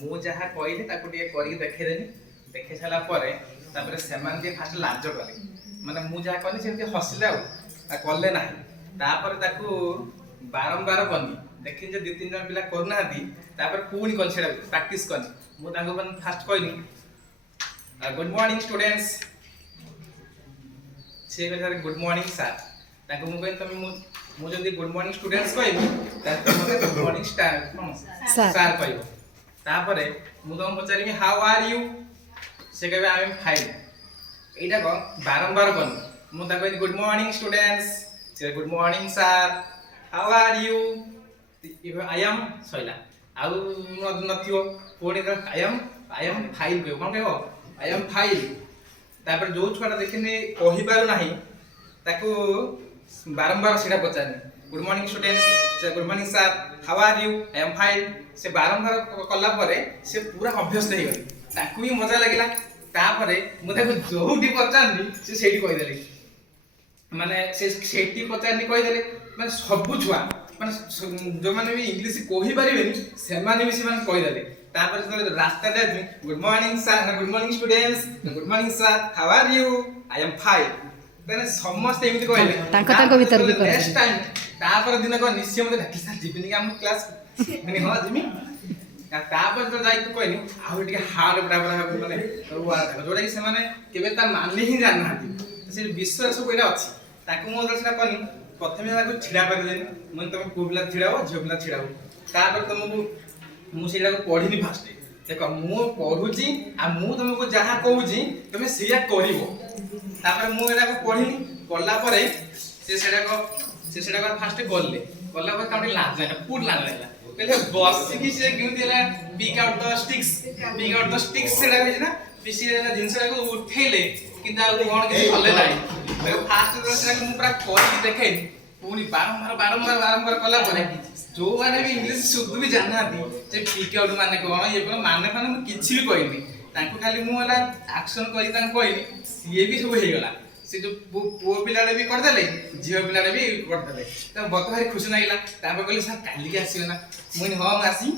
ମୁଁ ଯାହା କହିଲି ତାକୁ ଟିକେ କରିକି ଦେଖେଇଦେଲି। ଦେଖେଇ ସାରିଲା ପରେ ତାପରେ ସେମାନେ ଟିକେ ଫାଷ୍ଟ ଲାଜ କଲେ, ମାନେ ମୁଁ ଯାହା କଲି ସେମିତି ହସିଲେ ଆଉ କଲେ ନାହିଁ। ତାପରେ ତାକୁ ବାରମ୍ବାର କଲି, ଦେଖିଲି ଯେ 2-3 ଜଣ ପିଲା କରୁନାହାନ୍ତି, ତାପରେ ପୁଣି କଲି ସେଟା ପ୍ରାକ୍ଟିସ କଲି। ମୁଁ ତାଙ୍କୁ ମାନେ ଫାଷ୍ଟ କହିଲି ଗୁଡ୍ ମର୍ଣ୍ଣିଂ ଷ୍ଟୁଡେଣ୍ଟସ୍, ସେ କହିଲେ ଗୁଡ୍ ମର୍ଣ୍ଣିଂ ସାର୍। ତାଙ୍କୁ ମୁଁ କହିଲି ତମେ ମୁଁ ଯଦି ଗୁଡ୍ ମର୍ଣ୍ଣିଂ ଷ୍ଟୁଡେଣ୍ଟସ୍ କହିବି ତାହେଲେ ତମେ ମୋତେ ଗୁଡ୍ ମର୍ଣ୍ଣିଂ ସାର୍ କହିବ। ତାପରେ ମୁଁ ତମକୁ ପଚାରିବି ହାଉ ଆର୍ ୟୁ, ସେ କହିବେ ଆଇ ଏମ୍ ଫାଇନ୍। এইটা কম বারম্বার করি। ମୁଁ ତାକୁ କହିଲି ଗୁଡ୍ ମର୍ଣ୍ଣିଂ ଷ୍ଟୁଡେଣ୍ଟସ୍, ସେ good morning sir, how are you, I am ସଇଲା। ଆଉ ନଥିବ ପୁଣି ଆଇ ଏମ୍ ଫାଇନ୍ କହିବ। କ'ଣ କହିବ? I am fine. ତାପରେ ଯୋଉ ଛୁଆଟା ଦେଖିନି କହିପାରୁ ନାହିଁ ତାକୁ ବାରମ୍ବାର ସେଟା ପଚାରିନି ଗୁଡ୍ ମର୍ଣ୍ଣିଂ ଷ୍ଟୁଡେଣ୍ଟସ୍, ସେ good morning sir, how are you, I am fine. ସେ ବାରମ୍ବାର କଲା ପରେ ସେ ପୁରା ଅଭ୍ୟସ୍ତ ହେଇଗଲେ, ତାକୁ ବି ମଜା ଲାଗିଲା। ତାପରେ ମୁଁ ତାକୁ ଯୋଉଠି ପଚାରିଲି ସେ ସେଇଠି କହିଦେଲି, ମାନେ ସେ ସେଇଠି ପଚାରିଲି କହିଦେଲେ। ମାନେ ସବୁ ଛୁଆ ମାନେ ଯୋଉମାନେ ବି ଇଂଲିଶ କହିପାରିବେନି ସେମାନେ ବି ସେମାନେ କହିଦେଲେ। ତାପରେ ଯେତେବେଳେ ରାସ୍ତାରେ ଯାଉଛି good morning sir, good morning students, good morning sir, how are you, I am fine. ମାନେ ସମସ୍ତେ ଏମିତି କହିଲେ। ତାଙ୍କ ଭିତରେ ବି ନେକ୍ସଟ ଟାଇମ୍ ତାପରେ ଦିନ କଣ ନିଶ୍ଚୟ ମତେ ଡାକି ସାର୍ ଯିବିନି କି ଆମ କ୍ଲାସ, ମାନେ ହଁ ଯିବି। ତାପରେ ତ ଯାଇକି କହିଲି ଆଉ ଟିକେ ହାର୍ଡ ମାନେ ଯୋଉଟା କି ସେମାନେ କେବେ ତା ମାନେ ହିଁ ଜାଣିନାହାନ୍ତି, ସେ ବିଷୟରେ ସବୁ ଏଇଟା ଅଛି। ତାକୁ ମୁଁ ସେଟା କଲି, ପ୍ରଥମେ ତାକୁ ଛିଡା କରିଦେଲି। ମୁଁ ତମେ ପୁଅ ପିଲା ଛିଡା ହୁଅ, ଝିଅ ପିଲା ଛିଡା ହୁଅ। ତାପରେ ତମକୁ ମୁଁ ସେଇଟାକୁ ପଢିନି ଫାଷ୍ଟ। ଦେଖ ମୁଁ ପଢୁଛି ଆଉ ମୁଁ ତମକୁ ଯାହା କହୁଛି ତମେ ସେଇଆ କରିବ। ତାପରେ ମୁଁ ଏଟାକୁ ପଢିନି, ପଢିଲା ପରେ ସେ ସେଟାକୁ ଫାଷ୍ଟ ଗଲେ, ଗଲା ପରେ ତାଙ୍କୁ ଲାଜ ଲାଗିଲା, କୋଉଠି ଲାଜ ଲାଗିଲା କହିଲେ ବସିକି ସେ କେମିତି ହେଲା ପିକ୍ ଆଉଟ୍ ଦ ଷ୍ଟିକ୍ସ, ପିକ୍ ଆଉଟ୍ ଦ ଷ୍ଟିକ୍ସ ସେଟା ହେଇଛି ନା, ସେ ଜିନିଷଟାକୁ ଉଠେଇଲେ କିନ୍ତୁ ଆଉ କଣ କିଛି କଲେ ନାହିଁ। ଫାଷ୍ଟ ସେଟାକୁ ମୁଁ ପୁରା କରିକି ଦେଖେଇଲି, ପୁଣି ବାରମ୍ବାର କଲା ପରେ ଯୋଉମାନେ ବି ଇଂଲିଶ ଶୁଦ୍ଧ ବି ଜାଣିନାହାନ୍ତି ସେ ପିକ୍ ଆଉଟ୍ ମାନେ କଣ ଇଏ କଣ ମାନେ ମୁଁ କିଛି ବି କହିନି। ତାଙ୍କୁ ଖାଲି ମୁଁ ହେଲା ଆକ୍ସନ କରି ତାଙ୍କୁ କହିଲି, ସିଏ ବି ସବୁ ହେଇଗଲା। ସେ ଯୋଉ ପୁଅ ପିଲାଟେ ବି କରିଦେଲେ, ଝିଅ ପିଲାଟେ ବି କରିଦେଲେ। ତ ମତେ ଭାରି ଖୁସି ଲାଗିଲା। ତାପରେ କହିଲେ ସାର୍ କାଲିକି ଆସିବେ ନା? ମୁଁ କହିଲି ହଁ ମୁଁ ଆସିବି।